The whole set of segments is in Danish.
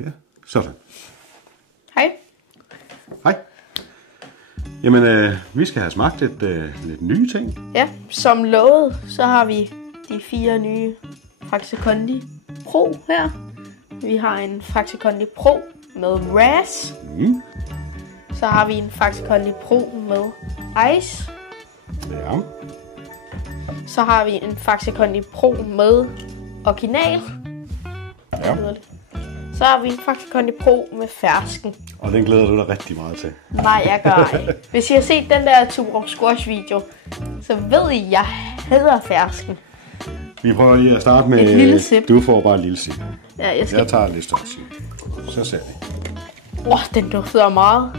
Ja, sådan. Hej. Hej. Jamen, vi skal have smagt lidt nye ting. Ja, som lovet, så har vi de 4 nye Faxe Kondi Pro her. Vi har en Faxe Kondi Pro med Raz. Så har vi en Faxe Kondi Pro med Ice. Ja. Så har vi en Faxe Kondi Pro med Original. Ja. Så har vi en Faxe Kondi Pro med fersken. Og den glæder du dig rigtig meget til. Nej, jeg gør ikke. Hvis I har set den der Tuborg Squash video, så ved I, at jeg hader fersken. Vi prøver lige at starte med... Et lille sip. Du får bare et lille sip. Ja, jeg tager et lidt større sip. Så ser vi. Den dufter meget.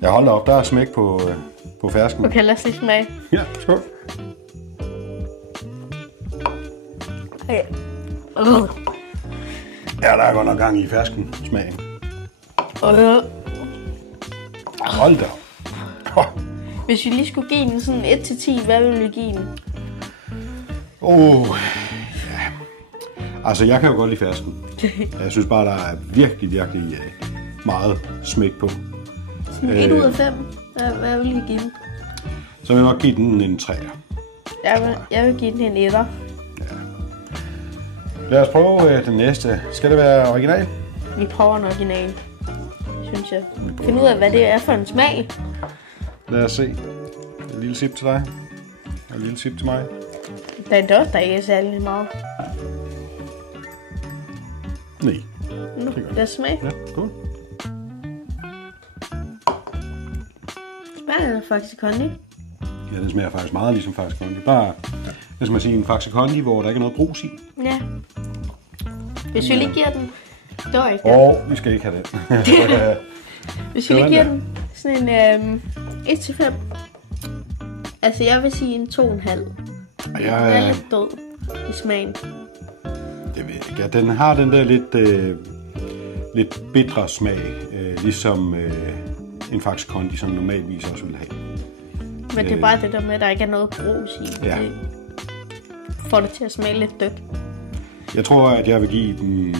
Jeg holder op, der er smæk på fersken. Okay, lad os lige smage. Ja, skål. Okay. Ja, der er godt nok gang i fersken smagen. Hold da. Hvis vi lige skulle give den sådan 1-10, hvad vil vi give den? Ja. Altså, jeg kan jo godt lide fersken. Jeg synes bare, der er virkelig meget smæk på. Sådan 1 ud af 5. Hvad vil vi give den? Så vil jeg nok give den en 3'er. Jeg vil give den en 1'er. Lad os prøve den næste. Skal det være original? Vi prøver en original, synes jeg. Find ud af, hvad det er for en smag. Lad os se. Et lille sip til dig. Og et lille sip til mig. Den dufter ikke særlig meget. Nej. Lad os smage. Ja, cool. Smager det Faxe Kondi? Ja, den smager faktisk meget ligesom Faxe Kondi. Bare, hvad skal man sige, en Faxe Kondi, hvor der ikke er noget brus i. Ja. Hvis vi lige giver den... Det var ikke det. Vi skal ikke have den. Hvis vi lige giver den sådan en 1-5. Altså, jeg vil sige en 2,5. Den er lidt død i smagen. Det ved jeg ikke. Ja, den har den der lidt bitre smag, ligesom en Faxe Kondi, som normalvis også vil have. Men det er bare det der med, at der ikke er noget brus i. Ja. Det får det til at smage lidt dødt. Jeg tror, at jeg vil give den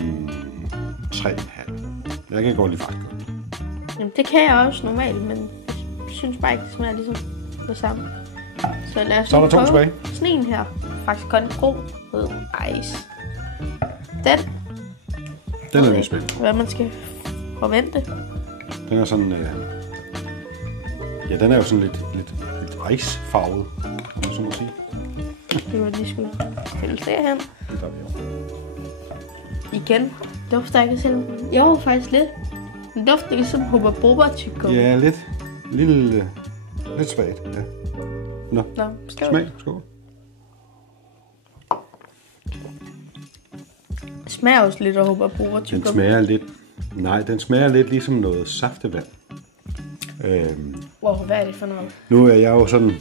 3,5. Jeg kan godt lide Faxe Kondi. Jamen, det kan jeg også normalt, men jeg synes bare ikke, det smager ligesom det samme. Så lad os Så er der 2 tilbage. Sådan en her. Faxe Kondi Pro med Ice. Den er vi spændt. Hvad man skal forvente. Den er sådan... den er jo sådan lidt ice-farvet, kan man så må sige. Det var lige skulle fælde derhen. Det tager vi jo. Igen. Dufter ikke selv. Jo, faktisk lidt. Den dufter ikke som Hubba Bubba tykker. Ja, lidt svagt, ja. Nå, smag. Skål. Det smager også lidt af Hubba Bubba tykker. Den smager lidt ligesom noget saftevand. Wow, hvad er det for noget? Nu er jeg jo sådan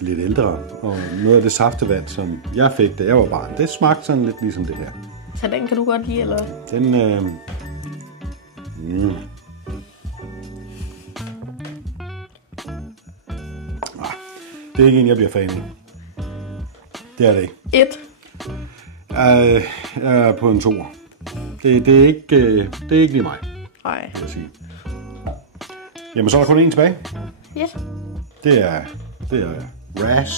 lidt ældre, og noget af det saftevand, som jeg fik, da jeg var barn, det smagte sådan lidt ligesom det her. Så den kan du godt lide, eller? Den, det er ikke en, jeg bliver fan af. Det er det ikke. 1. Jeg er på en 2'er. Det er ikke lige mig. Nej. Vil jeg sige. Jamen, så er der kun en tilbage. Yes. Det er Raz.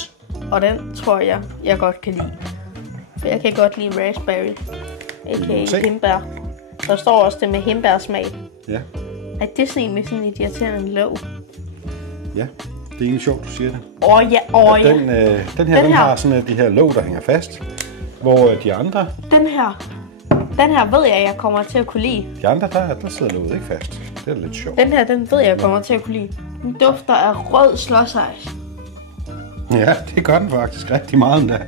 Og den tror jeg godt kan lide. For jeg kan godt lide raspberry. A.k.a. hindbær. Der står også det med hindbærsmag. Ja. Ej, det er sådan en med sådan et irriterende låg. Ja, det er egentlig sjovt, du siger det. Den her har sådan de her låg, der hænger fast. Hvor de andre... Den her ved jeg kommer til at kunne lide. De andre, der sidder låget ikke fast. Det er lidt sjovt. Den ved jeg kommer til at kunne lide. Den dufter af rød slåsejs. Ja, det gør den faktisk rigtig meget endda.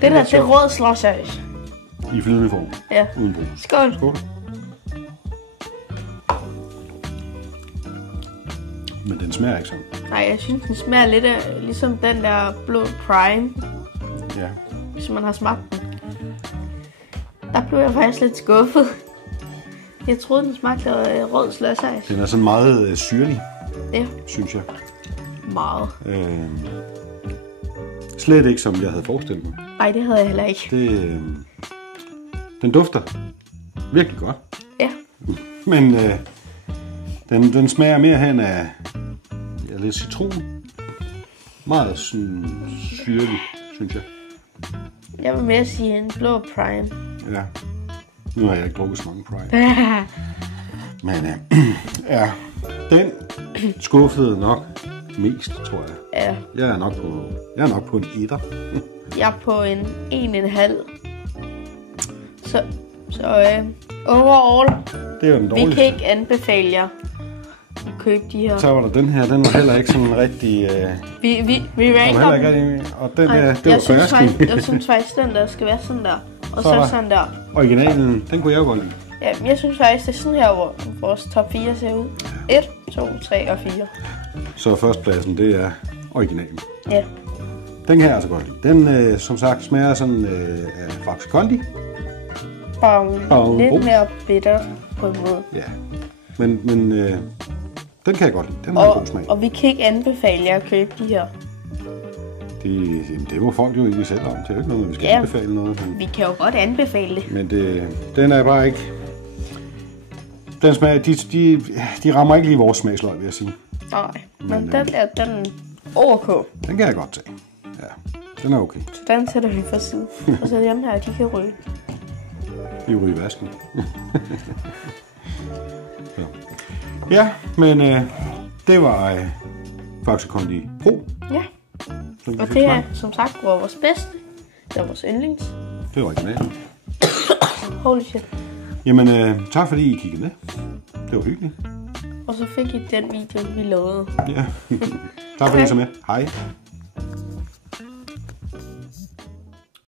Det er rød slåsejs. I flydende form. Ja. Uden brug. Skål. Skål. Men den smager ikke sådan. Nej, jeg synes, den smager lidt af, ligesom den der blå Prime. Ja. Hvis man har smagt den. Der blev jeg faktisk lidt skuffet. Jeg troede, den smagte af rød slåsejs. Den er sådan meget syrlig. Ja. Synes jeg. Meget. Slet ikke, som jeg havde forestillet mig. Nej, det havde jeg heller ikke. Den dufter virkelig godt. Ja. Men den smager mere hen af lidt citron. Meget sådan syrlig, synes jeg. Jeg vil mere sige en blå Prime. Ja. Nu har jeg ikke drukket så mange Prime. Men ja, den skuffede nok mest, tror jeg. Ja. Jeg er nok på en etter. Jeg er på en 1,5. Så overall, Det er jo den vi dårligste. kan ikke anbefale jer at købe de her. Så var der den her, den var heller ikke sådan rigtig... Vi den var ranker heller dem. ikke rigtig... Og den der, det var jeg fersken. synes faktisk, den der skal være sådan der. Og Så er der- så sådan der. Originalen, den kunne jeg jo godt lide. Ja, jeg synes faktisk, det er sådan her, hvor vores top 4 ser ud. 1, 2, 3 og 4. Så førstpladsen, det er originalen. Ja. Den kan jeg altså godt lide. Den, som sagt, smager sådan af Faxe Kondi. Bare lidt brus. mere bitter på en måde. Ja. Men den kan jeg godt lide. Den har en god smag. Og vi kan ikke anbefale jer at købe de her. Det må folk jo ikke selv om. Det er jo ikke noget, vi skal Ja. anbefale noget. Vi kan jo godt anbefale det. Men den er bare ikke... Den smager, de rammer ikke lige vores smagsløg, vil jeg sige. Nej, men den er OK. Den kan jeg godt tage. Ja, den er okay. Så den sætter vi for side. Og så dem her, de kan ryge. Vi ryger i vasken. Så. Ja, men det var Faxe Kondi Pro. Ja, Som vi og fik det er smagt. som sagt vores bedste. Det er vores yndlings. Det var originalen. Holy shit. Jamen, tak fordi I kiggede med. Det var hyggeligt. Og så fik I den video, vi lavede. Ja. Tak fordi I så med. Hej.